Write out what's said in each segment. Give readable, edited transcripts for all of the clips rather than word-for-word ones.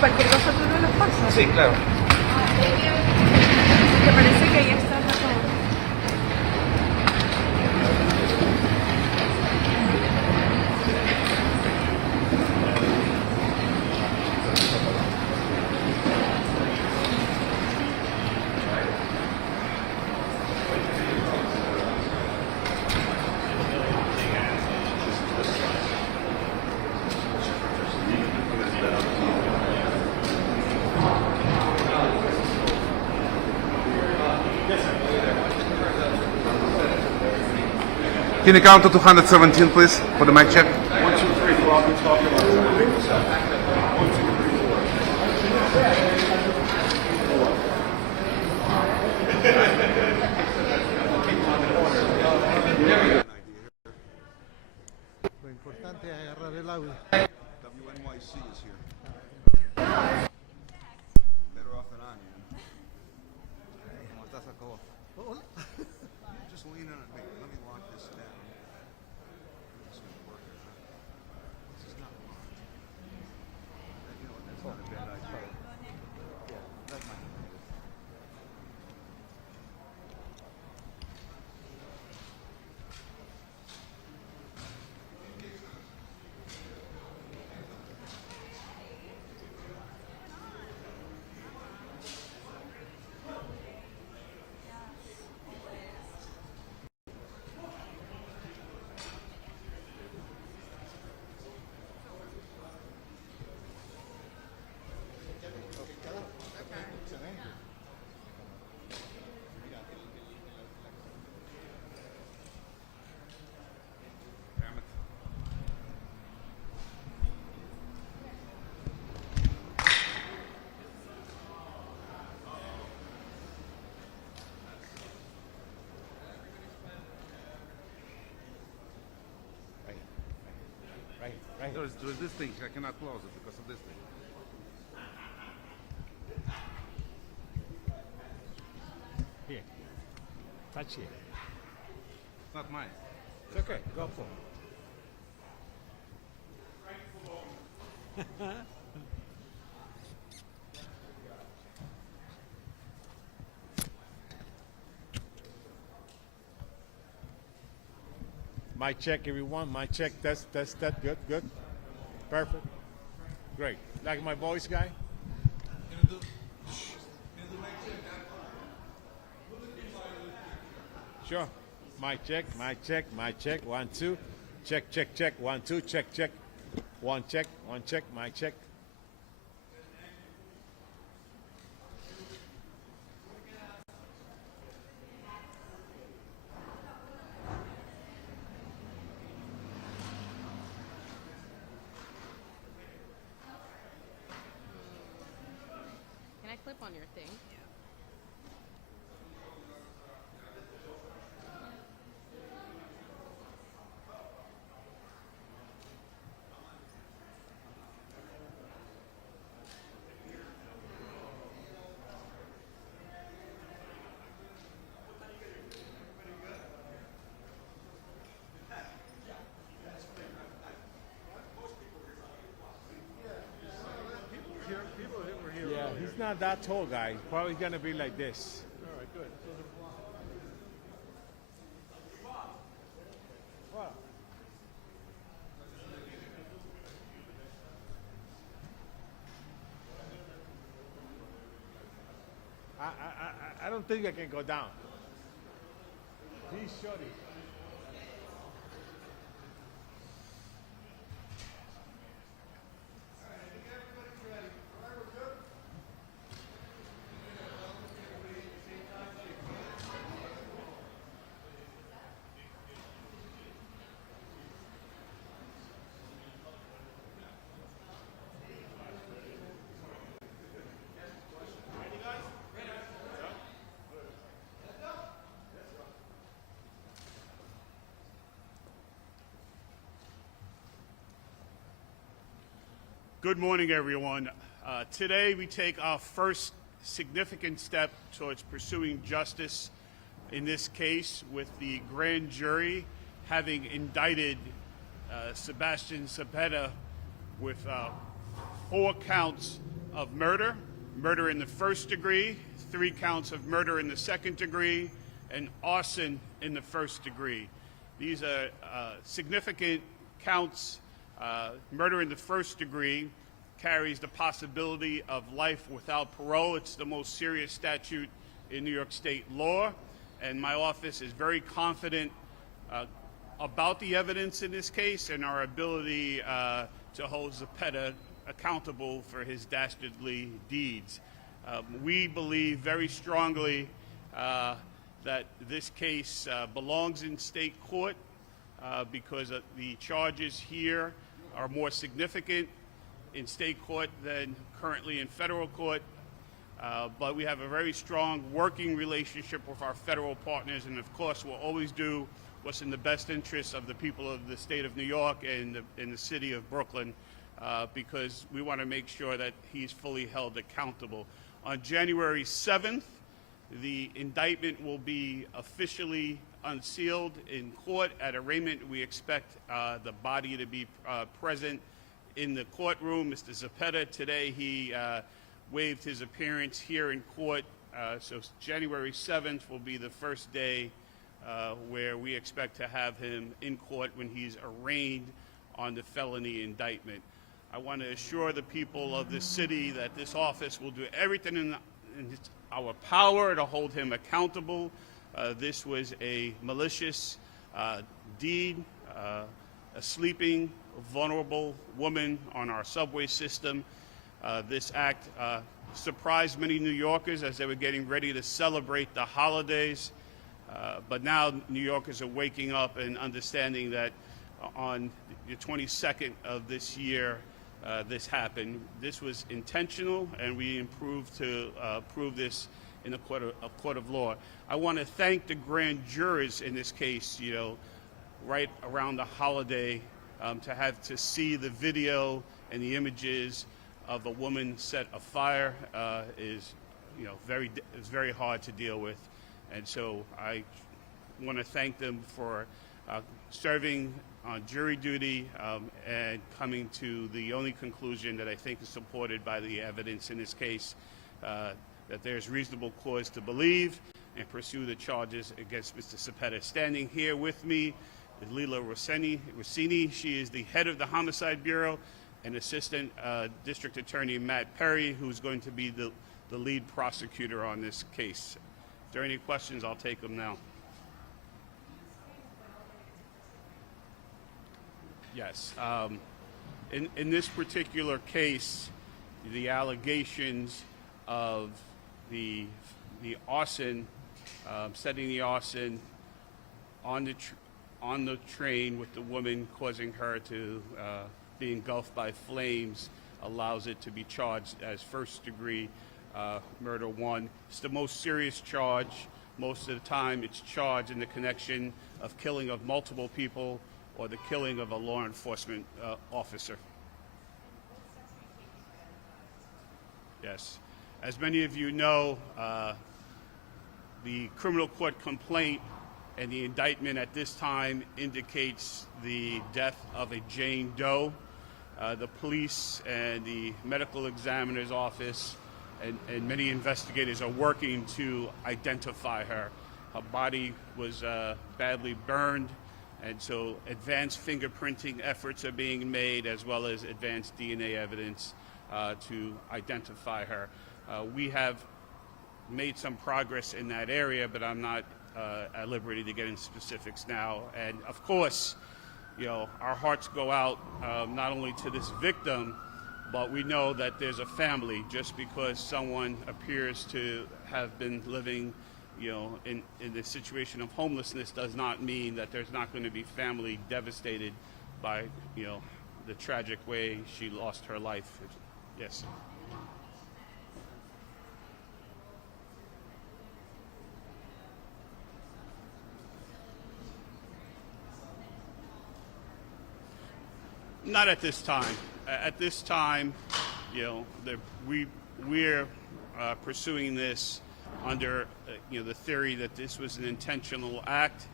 Cualquier cosa tú no las pasas. Sí, claro. ¿Te parece que ahí está la todo? Can you count to 217, please, for the mic check? 1, 2, 3, 4. I'll be talking about something. 1, 2, 3, 4. Lo importante es agarrar el audio. WNYC is here. Better off than I am. ¿Cómo estás, Jacobo? Hola. Just lean on it. Wait, let me lock this down. This is gonna work. This is not locked. You know what? That's not a bad idea. Yeah, that might be good. Right. There's this thing. I cannot close it because of this thing. Here. Touch here. It's not mine. It's okay. Go for it. Mic check, everyone. Mic check. Test that. Good. Perfect. Great. Like my voice, guy? Sure. Mic check. 1, 2. Check. 1, 2. Check. 1 check. Mic check. Can I clip on your thing? Yeah, he's not that tall, guy. Probably gonna be like this. All right, good. Wow. I don't think I can go down. He's shorty. Good morning, everyone. Today we take our first significant step towards pursuing justice in this case, with the grand jury having indicted Sebastian Zapeta with 4 counts of murder, murder in the first degree, 3 counts of murder in the second degree, and arson in the first degree. These are significant counts. Murder in the first degree carries the possibility of life without parole. It's the most serious statute in New York State law, and my office is very confident about the evidence in this case and our ability to hold Zapeta accountable for his dastardly deeds. We believe very strongly that this case belongs in state court because the charges here are more significant in state court than currently in federal court. But we have a very strong working relationship with our federal partners, and of course we'll always do what's in the best interest of the people of the state of New York and in the city of Brooklyn, because we want to make sure that he's fully held accountable. On January 7th, the indictment will be officially unsealed in court. At arraignment, we expect the body to be present in the courtroom. Mr. Zapeta, today he waived his appearance here in court, so January 7th will be the first day where we expect to have him in court when he's arraigned on the felony indictment. I want to assure the people of this city that this office will do everything in our power to hold him accountable. This was a malicious deed, a sleeping, vulnerable woman on our subway system. This act surprised many New Yorkers as they were getting ready to celebrate the holidays. But now New Yorkers are waking up and understanding that on the 22nd of this year, this happened. This was intentional, and we improved to prove this in a court of law. I want to thank the grand jurors in this case, right around the holiday, to see the video and the images of a woman set afire is very hard to deal with. And so I want to thank them for serving on jury duty and coming to the only conclusion that I think is supported by the evidence in this case, that there's reasonable cause to believe and pursue the charges against Mr. Zapeta. Standing here with me is Lila Rossini. She is the head of the Homicide Bureau, and Assistant District Attorney Matt Perry, who's going to be the lead prosecutor on this case. If there are any questions, I'll take them now. Yes. In this particular case, the allegations of the arson, setting the arson on the train with the woman, causing her to be engulfed by flames, allows it to be charged as first-degree murder 1. It's the most serious charge. Most of the time it's charged in the connection of killing of multiple people or the killing of a law enforcement officer. Yes. As many of you know, the criminal court complaint and the indictment at this time indicates the death of a Jane Doe. The police and the medical examiner's office and many investigators are working to identify her. Her body was badly burned, and so advanced fingerprinting efforts are being made, as well as advanced DNA evidence to identify her. We have made some progress in that area, but I'm not at liberty to get into specifics now. And of course, our hearts go out not only to this victim, but we know that there's a family. Just because someone appears to have been living, in the situation of homelessness does not mean that there's not going to be family devastated by, the tragic way she lost her life. Yes. Not at this time. at this time, you know, we're pursuing this under the theory that this was an intentional act,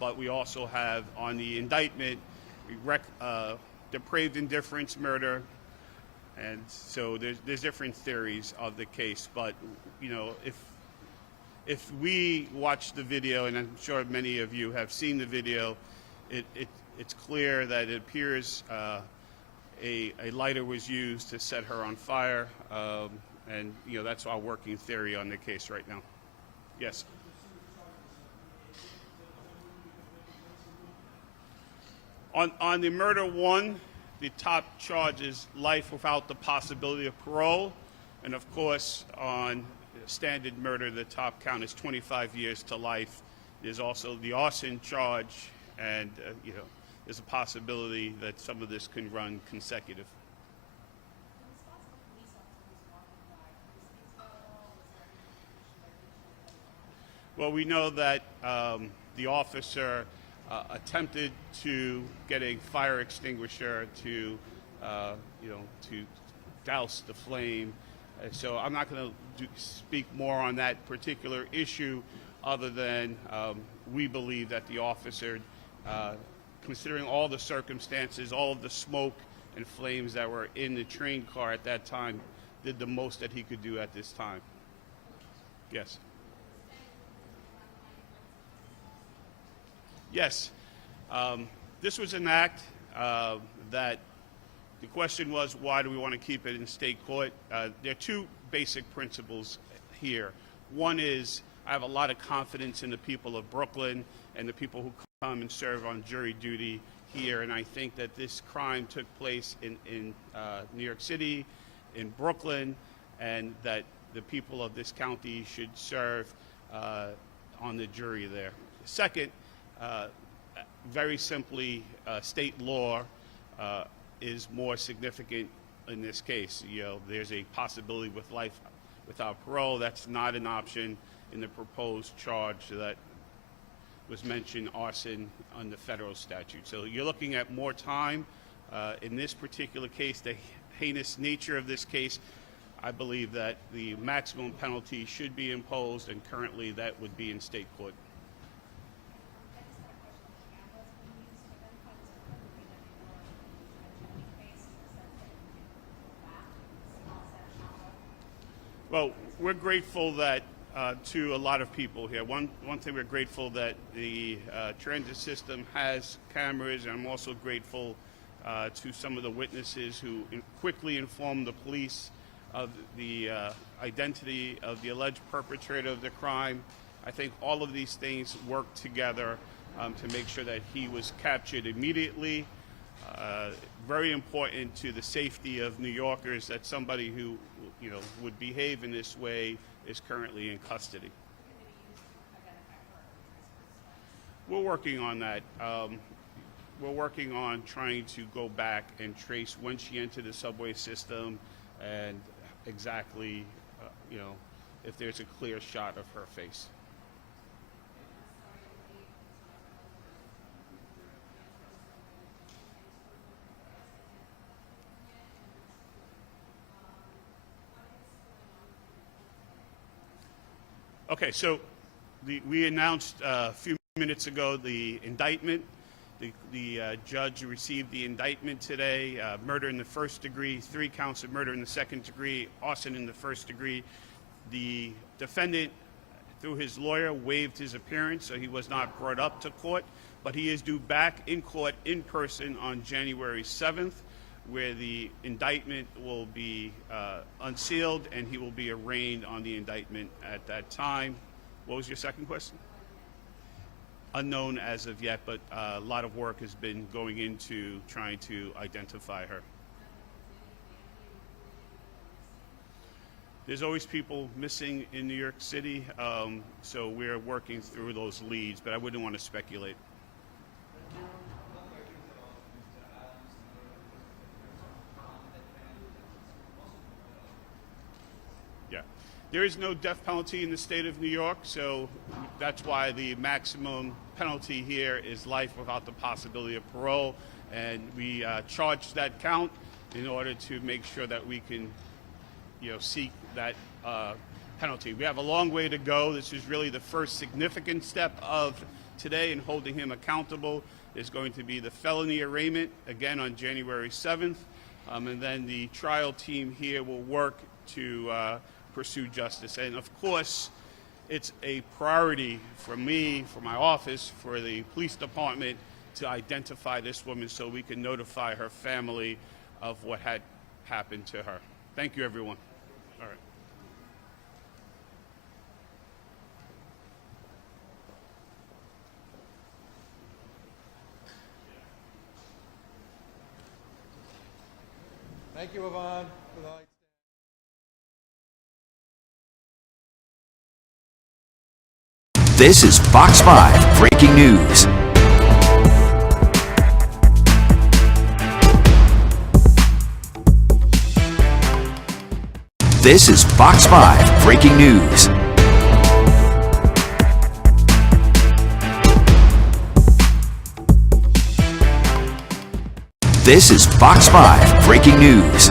but we also have on the indictment depraved indifference murder, and so there's different theories of the case. But you know, if we watch the video, and I'm sure many of you have seen the video, it's clear that it appears a lighter was used to set her on fire, and you know, that's our working theory on the case right now. Yes. On the murder one, the top charge is life without the possibility of parole, and of course on standard murder the top count is 25 years to life. There's also the arson charge, and you know, there's a possibility that some of this can run consecutive. Well, we know that the officer attempted to get a fire extinguisher to douse the flame. So I'm not going to speak more on that particular issue, other than we believe that the officer, considering all the circumstances, all of the smoke and flames that were in the train car at that time, did the most that he could do at this time. Yes. Yes. This was an act that the question was, why do we want to keep it in state court? There are two basic principles here. One is, I have a lot of confidence in the people of Brooklyn and the people who come and serve on jury duty here, and I think that this crime took place in New York City, in Brooklyn, and that the people of this county should serve on the jury there. Second, very simply, state law is more significant in this case. You know, there's a possibility with life without parole. That's not an option in the proposed charge that was mentioned, arson, on the federal statute. So you're looking at more time. In this particular case, the heinous nature of this case, I believe that the maximum penalty should be imposed, and currently that would be in state court. Well, we're grateful that to a lot of people here. One thing, we're grateful that the transit system has cameras, and I'm also grateful to some of the witnesses who quickly informed the police of the identity of the alleged perpetrator of the crime. I think all of these things work together to make sure that he was captured immediately. Very important to the safety of New Yorkers that somebody who would behave in this way is currently in custody. We're working on that. We're working on trying to go back and trace when she entered the subway system, and exactly, if there's a clear shot of her face. Okay, so we announced a few minutes ago the indictment. The judge received the indictment today, murder in the first degree, 3 counts of murder in the second degree, arson in the first degree. The defendant, through his lawyer, waived his appearance, so he was not brought up to court, but he is due back in court in person on January 7th, where the indictment will be unsealed, and he will be arraigned on the indictment at that time. What was your second question? Unknown as of yet, but a lot of work has been going into trying to identify her. There's always people missing in New York City, so we're working through those leads, but I wouldn't want to speculate. There is no death penalty in the state of New York, so that's why the maximum penalty here is life without the possibility of parole. And we charged that count. in order to make sure that we can, seek that penalty. We have a long way to go. This is really the first significant step of today in holding him accountable. There's going to be the felony arraignment again on January 7th, and then the trial team here will work to pursue justice. And of course, it's a priority for me, for my office, for the police department to identify this woman so we can notify her family of what had happened to her. Thank you, everyone. All right. Thank you, Yvonne, for the This is Fox 5 Breaking News. This is Fox 5 Breaking News. This is Fox 5 Breaking News.